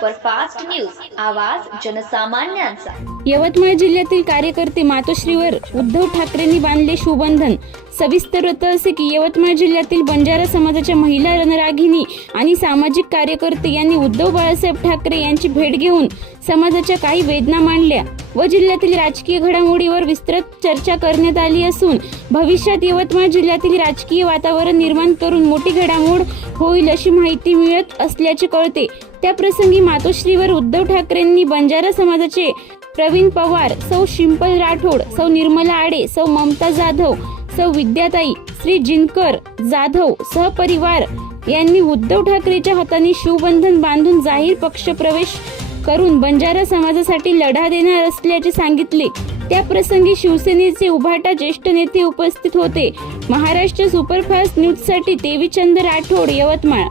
Superfast news, आवाज जनसामान्यांचा। यवतमाळ जिल्ह्यातील कार्यकर्ते मातोश्रीवर उद्धव ठाकरेंनी बांधले शिवबंधन। सविस्तर वृत्त असे की यवतमाळ जिल्ह्यातील बंजारा समाजाच्या महिला रणरागिणी आणि सामाजिक कार्यकर्ते यांनी उद्धव बाळासाहेब ठाकरे यांची भेट घेऊन समाजाच्या काही वेदना मांडल्या व जिल्ह्यातील राजकीय घडामोडीवर विस्तृत चर्चा करण्यात आली असून भविष्यात यवतमाळ जिल्ह्यातील राजकीय वातावरण निर्माण करून मोठी घडामोड होईल अशी माहिती मिळत असल्याचे कळते। त्या प्रसंगी मातोश्रीवर उद्धव ठाकरेंनी बंजारा समाजाचे प्रवीण पवार, सौ शिंपल राठोड, सौ निर्मला आडे, सौ ममता जाधव, सौ विद्याताई, श्री जिनकर जाधव सहपरिवार यांनी उद्धव ठाकरेच्या हाताने शिवबंधन बांधून जाहीर पक्षप्रवेश करून बंजारा समाजासाठी लढा देणार असल्याचे सांगितले। त्या प्रसंगी शिवसेनेचे उभाटा ज्येष्ठ नेते उपस्थित होते। महाराष्ट्र सुपरफास्ट न्यूजसाठी देवीचंद राठोड, यवतमाळ।